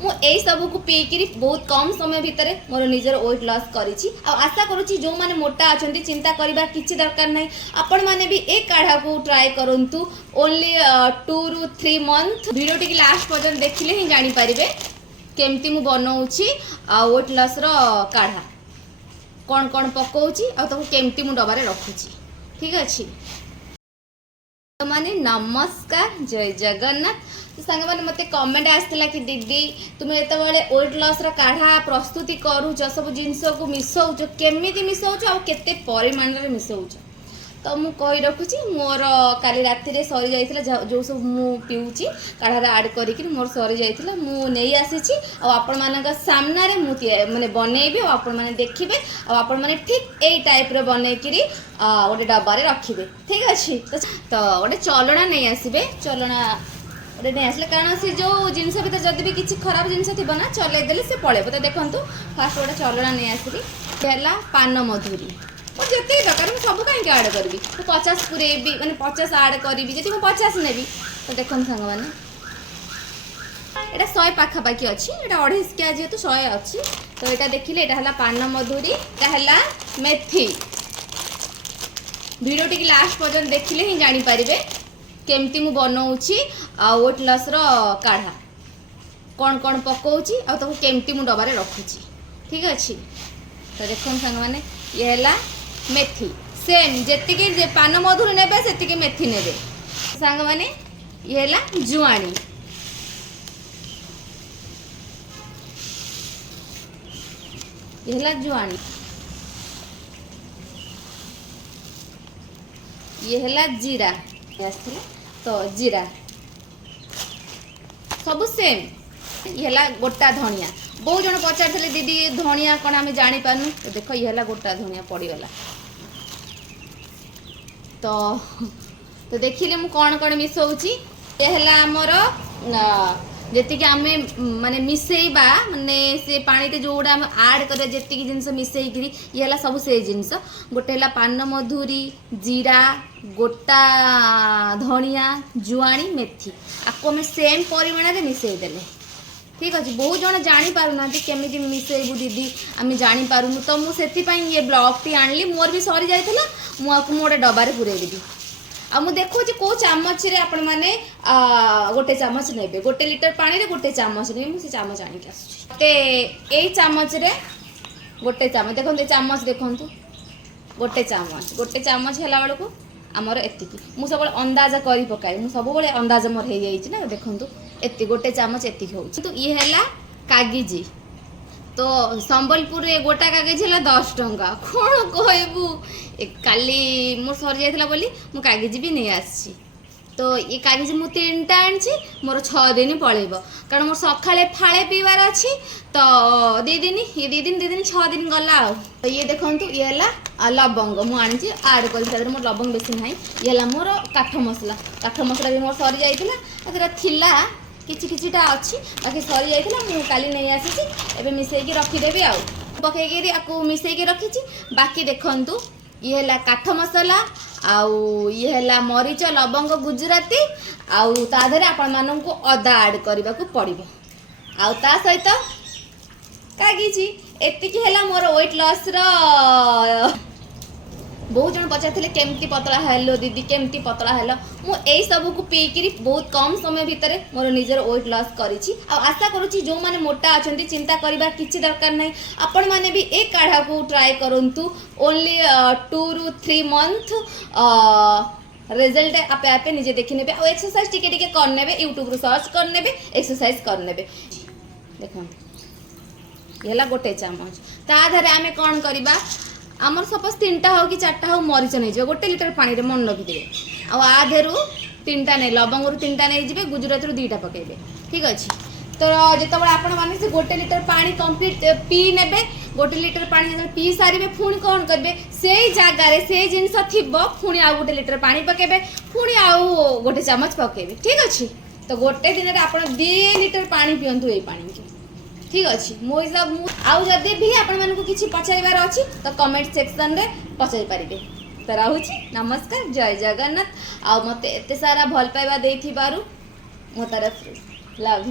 मुझे सब को पीकि बहुत कम समय भितर मोर निजर वेट लॉस करी आशा करुच्ची जो मैंने मोटा अच्छा चिंता करवा किसी दरकार ना आपण मैंने भी एक काढ़ा को ट्राए करूँ ओनली 2 ରୁ 3 मंथ वीडियो टी लास्ट पर्यंत देखिले ही जानीपारे केमती मु बनाऊँगी वेट लॉस रो काढ़ा कौन कौन पकाऊँगी केमती मु डबारे रखुची ठीक अच्छे माने नमस्कार जय जगन्नाथ तो सांग मैंने मत कमेंट आसला कि दीदी तुम्हें एत बड़े वेट लॉस रो काढ़ा प्रस्तुति करूच सब जिनस को मिसौच केमी मिसौच आ केते परिमाण रे मिसौच तो मु कही रखुची मोर काली राति रे सरी जाइथिला जो सब मु पिउची काढ़ा ऐड करिक मोर सरी जाइथिला मु नेई आसीची आ आपण मानक सामना रे मु माने बनेइबे आ आपण माने देखिबे आ आपण माने ठीक एई टाइप रे बनेइकिरी गोटे डब्बा रे रखिबे ठीक अछि तो गोटे चलना नहीं आसीबे चलना गोटे नहीं आसले कारण से जो जिनस भीतर जदि भी किसी खराब जिनस थी ना चलै देले से पळेबो तो देखंतु फास्ट गोटे चलना नहीं आसीबी पहला पान मधुरी और जिते दरकार मैं सब कहीं ऐड करी 50 पुरेबी मैंने 50 ऐड करी जी 50 नेबी तो देखो सांग मैंने एटा 100 पाखापाखि अच्छी एटा 250 किया जेहेतु 100 अच्छी तो यहाँ देखिले यहाँ पान मधुरी है मेथी वीडियो टी लास्ट पर्यंत देखिले ही जानीपारे केमती मु बनाऊँगी वेट लॉस रो काढ़ा कौन कौन पकाऊँगी केमती मु डबारे रखुची ठीक अच्छे तो देखो सांग मैंने ये है मेथी सेम जी पान मधुरी ने से मेथी ने सांग मैंने ये है जुआणी ये है जुआणी ये है जीरा तो जीरा सब सेम ये है गोटा धनिया बहुत जन पचार दीदी धनिया कौन आम जानी पारनु तो देख ये है गोटा धनिया पड़गला तो देखिले मु कौन कौन मिसौची ये है आमर जी आम माने मिसेबा माने से पानी जोड़ा आम आड कर जी जिनस मिसेकरी ये है सब से जिनस गोटे है पान मधुरी जीरा गोटा धनिया जुआणी मेथी आपको आम सेम परिमाण में मिसेदेले ठीक अच्छे बहुत जन जानी पारुना केमी मिसेबू दीदी आम जानी पारुनु तो मुझे ये ब्लॉग टी आनली मोर भी सरी जाइला मुझे गोटे डबारे पुरेदेवी आ मु देखो कौ चामच रे आपण माने गोटे चामच नेबे गोटे लीटर पानी रे गोटे चामच ने मुझे चामच आनिक आसुची ए चामच रे गोटे चामच देखो चामच देखो गोटे चामच है बेलू आमर एतिकी मु सब अंदाज करी पकाए मु सब अंदाज मोर हो जाइए ना देखो एति गोटे चामच एतिक हो तो ये है कागिजी तो संबलपुर रे गोटा कागज है 10 टंका कौन कहबू काली मोर सरी जाइला बोली मु कागज भी नहीं आसी तो ये कागज मु 3टा आनी मोर 6 दिन पड़ेब कारण मोर सकाଳେ फाळे पीवार अच्छी तो 2 दिन ये 2 दिन 6 दिन गला तो ये देखो ये है लवंग मु आनी आड कर मोर लवंग बेसी ना ये है मोर काठ मसला भी मोर सरी जाइला किछिटा अच्छी बाकी सरी जाइला मु काली नहीं आसी एबे मिसेकी रखीदेवी आउ पकईकरी आपको मिसेकी रखी बाकी देखंतु ये है काठ मसला आउ ये है मरीच लवंग गुजराती आउ ताधरे आपण मानू अदा ऐड करने को पड़ो आउ ता सहित कागिजी एतिकी है मोर वेट लॉस रो बहुत जन पचार केमती पतला हेलो दीदी केमती पतला हेलो मुझे सब को पीकि बहुत कम समय भितर मोर निजर वेट लॉस करी आशा करुच्ची जो मैंने मोटा अच्छा चिंता करवा किसी दरकार ना आपण मैंने भी एक काढ़ा को ट्राए करूँ ओनली 2 ରୁ 3 मंथ रिजल्ट आपे आपे निजे देखी ने एक्सरसाइज टिके टिके करने यूट्यूब सर्च करने एक्सरसाइज करने देखो ये गोटे चामच ताधरे आम कौन करवा आमर सपोज 3टा हो कि 4टा हो मरीच नहीं जाए गोटे लीटर पानी रे मन रखिदेवे आधेरु 3टा नहीं लवंग 3टा नहीं जाए गुजरात 2टा पकेबे ठीक अच्छे तो जो आपण मैंने गोटे लीटर पानी कंप्लीट पी ने गोटे लीटर पानी जो पी सारे पुणी कौन करेंगे से जगार से जिनस थी पुणी आउ गोटे लीटर पानी पकेबे पुणी आउ गोटे चामच पकेबे ठीक अच्छे तो गोटे दिन में आप 2 लीटर पानी पिंतु ये पानी की ठीक अच्छे मो हिसाब आउ जदि भी आपण मानकु किछि पचारिबार अछि तो कमेंट सेक्शन रे पचारि पारिबे तो रहूची नमस्कार जय जगन्नाथ आ मते एते सारा भल पाइबा देथिबारु मो तरफ लव यू।